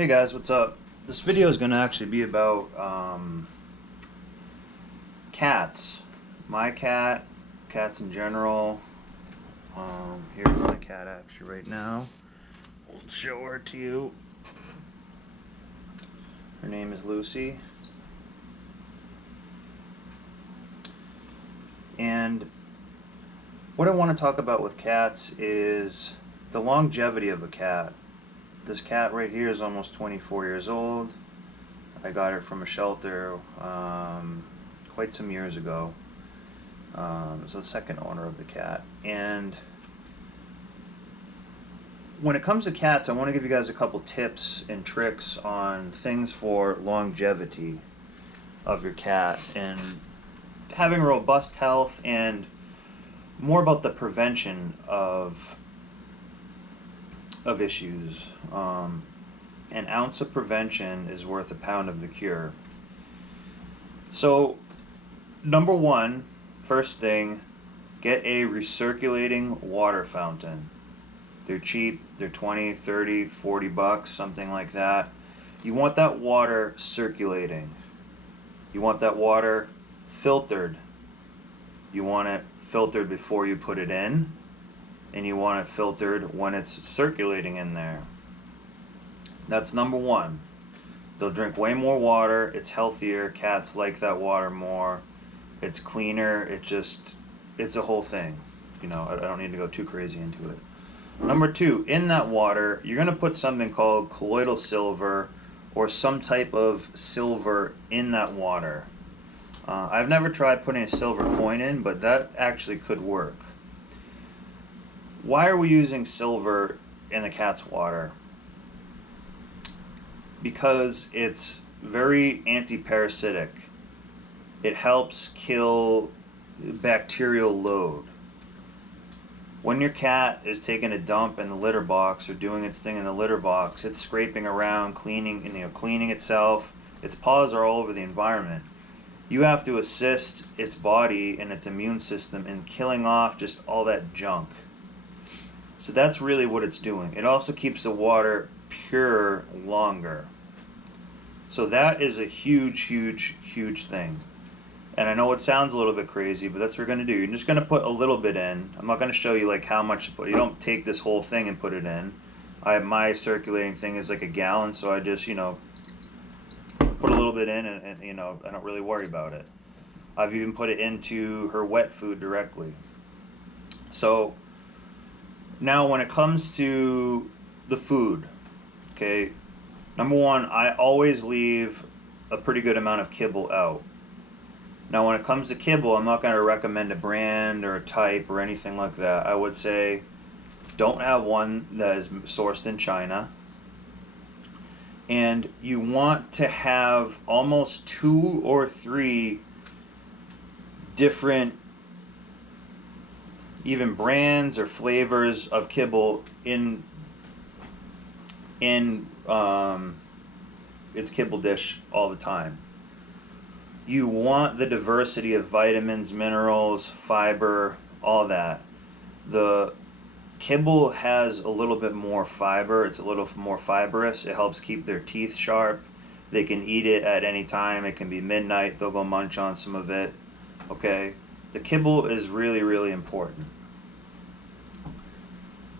Hey guys, what's up? This video is going to actually be about cats. My cat, cats in general. Here's my cat actually right now. I'll show her to you. Her name is Lucy. And what I want to talk about with cats is the longevity of a cat. This cat right here is almost 24 years old. I got her from a shelter quite some years ago. So the second owner of the cat. And when it comes to cats, I want to give you guys a couple tips and tricks on things for longevity of your cat and having robust health, and more about the prevention of issues. An ounce of prevention is worth a pound of the cure. So number one, first thing, get a recirculating water fountain. They're cheap, they're 20, 30, 40 bucks, something like that. You want that water circulating. You want that water filtered. You want it filtered before you put it in, and you want it filtered when it's circulating in there. That's number one. They'll drink way more water, it's healthier, cats like that water more, it's cleaner, it's a whole thing. You know, I don't need to go too crazy into it. Number two, in that water, you're gonna put something called colloidal silver or some type of silver in that water. I've never tried putting a silver coin in, but that actually could work. Why are we using silver in the cat's water? Because it's very anti-parasitic. It helps kill bacterial load. When your cat is taking a dump in the litter box or doing its thing in the litter box, it's scraping around, cleaning itself. Its paws are all over the environment. You have to assist its body and its immune system in killing off just all that junk. So that's really what it's doing. It also keeps the water pure longer. So that is a huge, huge, huge thing. And I know it sounds a little bit crazy, but that's what we're going to do. You're just going to put a little bit in. I'm not going to show you like how much to put. You don't take this whole thing and put it in. My circulating thing is like a gallon, so I just, put a little bit in, and I don't really worry about it. I've even put it into her wet food directly. So now when it comes to the food, okay, number one, I always leave a pretty good amount of kibble out. Now when it comes to kibble, I'm not going to recommend a brand or a type or anything like that. I would say don't have one that is sourced in China. And you want to have almost 2 or 3 different even brands or flavors of kibble in its kibble dish all the time. You want the diversity of vitamins, minerals, fiber, all that. The kibble has a little bit more fiber. It's a little more fibrous. It helps keep their teeth sharp. They can eat it at any time. It can be midnight. They'll go munch on some of it. Okay? The kibble is really, really important.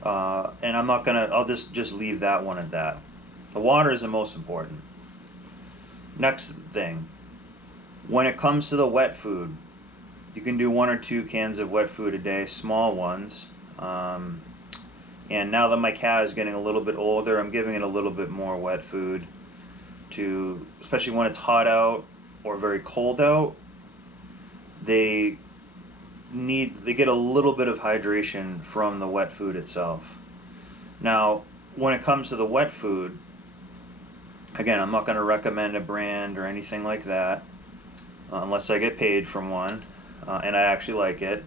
And I'll just leave that one at that. The water is the most important. Next thing, when it comes to the wet food, you can do 1 or 2 cans of wet food a day, small ones. And now that my cat is getting a little bit older, I'm giving it a little bit more wet food especially when it's hot out or very cold out. They get a little bit of hydration from the wet food itself. Now, when it comes to the wet food, again, I'm not going to recommend a brand or anything like that unless I get paid from one and I actually like it.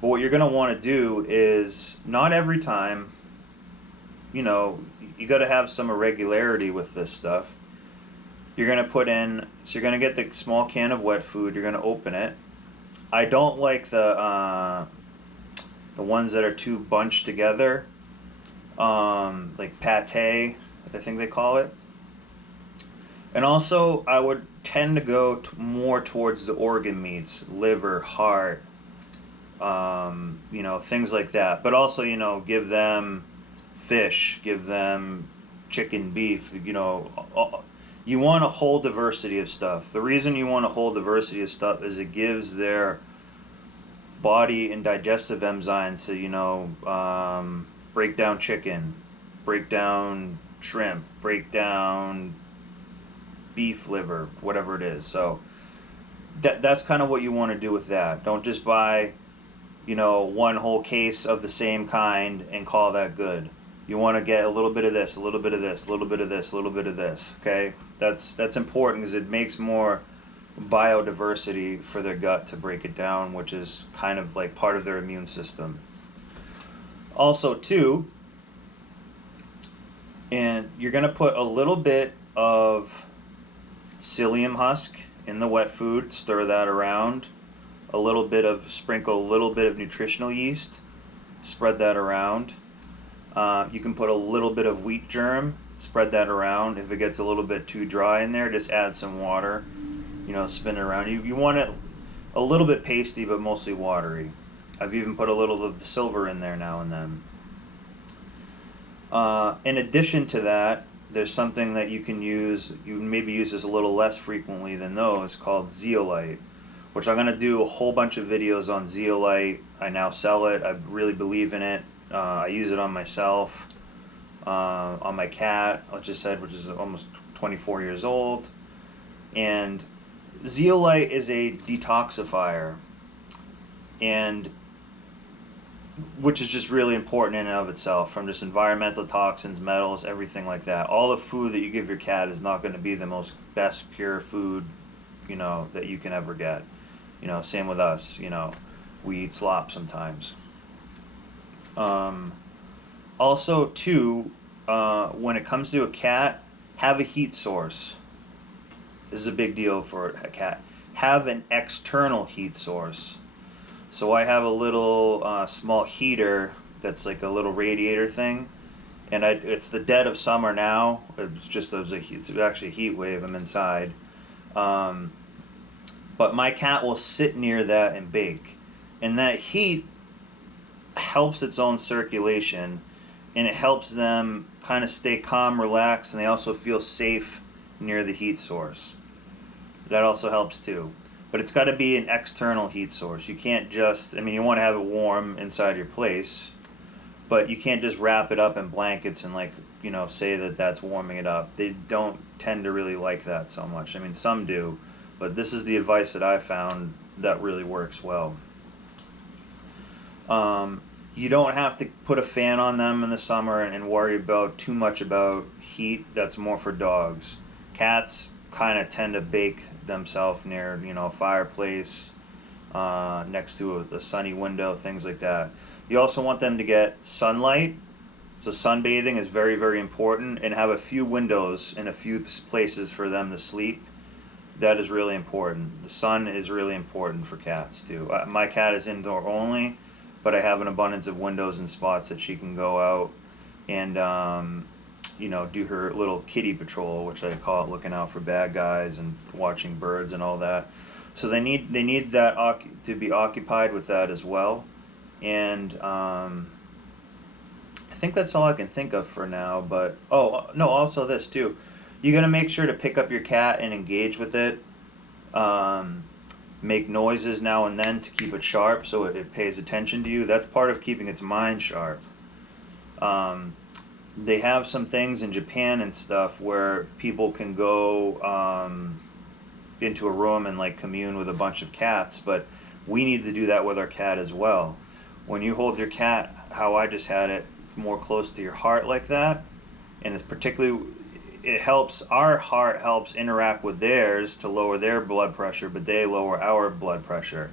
But what you're going to want to do is, not every time, you got to have some irregularity with this stuff. You're going to you're going to get the small can of wet food, you're going to open it. I don't like the ones that are too bunched together, like pate, I think they call it. And also, I would tend to go more towards the organ meats, liver, heart, things like that. But also, give them fish, give them chicken, beef. You want a whole diversity of stuff. The reason you want a whole diversity of stuff is it gives their body and digestive enzymes to, break down chicken, break down shrimp, break down beef liver, whatever it is. So that's kind of what you want to do with that. Don't just buy, one whole case of the same kind and call that good. You want to get a little bit of this, a little bit of this, a little bit of this, a little bit of this. Okay, that's important because it makes more biodiversity for their gut to break it down, which is kind of like part of their immune system. Also, too, and you're going to put a little bit of psyllium husk in the wet food, stir that around, sprinkle a little bit of nutritional yeast, spread that around. You can put a little bit of wheat germ, spread that around. If it gets a little bit too dry in there, just add some water, spin it around. You want it a little bit pasty, but mostly watery. I've even put a little of the silver in there now and then. In addition to that, there's something that you can use, you maybe use this a little less frequently than those, called zeolite, which I'm going to do a whole bunch of videos on zeolite. I now sell it. I really believe in it. I use it on myself, on my cat, which is almost 24 years old. And zeolite is a detoxifier, and which is just really important in and of itself, from just environmental toxins, metals, everything like that. All the food that you give your cat is not going to be the most best pure food, that you can ever get. Same with us, we eat slop sometimes. Also, too, when it comes to a cat, have a heat source. This is a big deal for a cat. Have an external heat source. So I have a little small heater that's like a little radiator thing, and it's the dead of summer now. It's actually a heat wave. I'm inside, but my cat will sit near that and bake, and that heat helps its own circulation, and it helps them kind of stay calm, relaxed, and they also feel safe near the heat source. That also helps too. But it's got to be an external heat source. You can't just, you want to have it warm inside your place, but you can't just wrap it up in blankets and say that that's warming it up. They don't tend to really like that so much. Some do, but this is the advice that I found that really works well. You don't have to put a fan on them in the summer and worry about too much about heat. That's more for dogs. Cats kind of tend to bake themselves near, a fireplace, next to a sunny window, things like that. You also want them to get sunlight. So sunbathing is very, very important, and have a few windows in a few places for them to sleep. That is really important. The sun is really important for cats too. My cat is indoor only, but I have an abundance of windows and spots that she can go out and do her little kitty patrol, which I call it, looking out for bad guys and watching birds and all that. So they need that to be occupied with that as well. And I think that's all I can think of for now. But also this too, you got to make sure to pick up your cat and engage with it. Make noises now and then to keep it sharp, so it pays attention to you. That's part of keeping its mind sharp. They have some things in Japan and stuff where people can go into a room and commune with a bunch of cats, but we need to do that with our cat as well. When you hold your cat, how I just had it, more close to your heart like that, and it's particularly, our heart helps interact with theirs to lower their blood pressure, but they lower our blood pressure.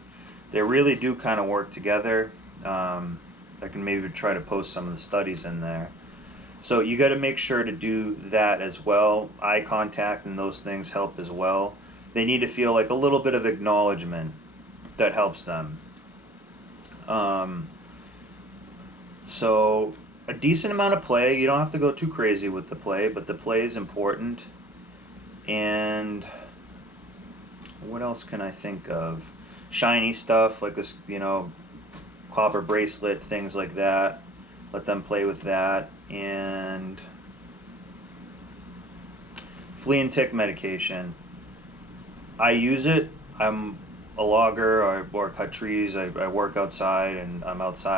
They really do kind of work together. I can maybe try to post some of the studies in there. So you got to make sure to do that as well. Eye contact and those things help as well. They need to feel like a little bit of acknowledgement. That helps them. So a decent amount of play. You don't have to go too crazy with the play, but the play is important. And what else can I think of? Shiny stuff like this, copper bracelet, things like that. Let them play with that. And flea and tick medication. I use it. I'm a logger, or cut trees. I work outside and I'm outside.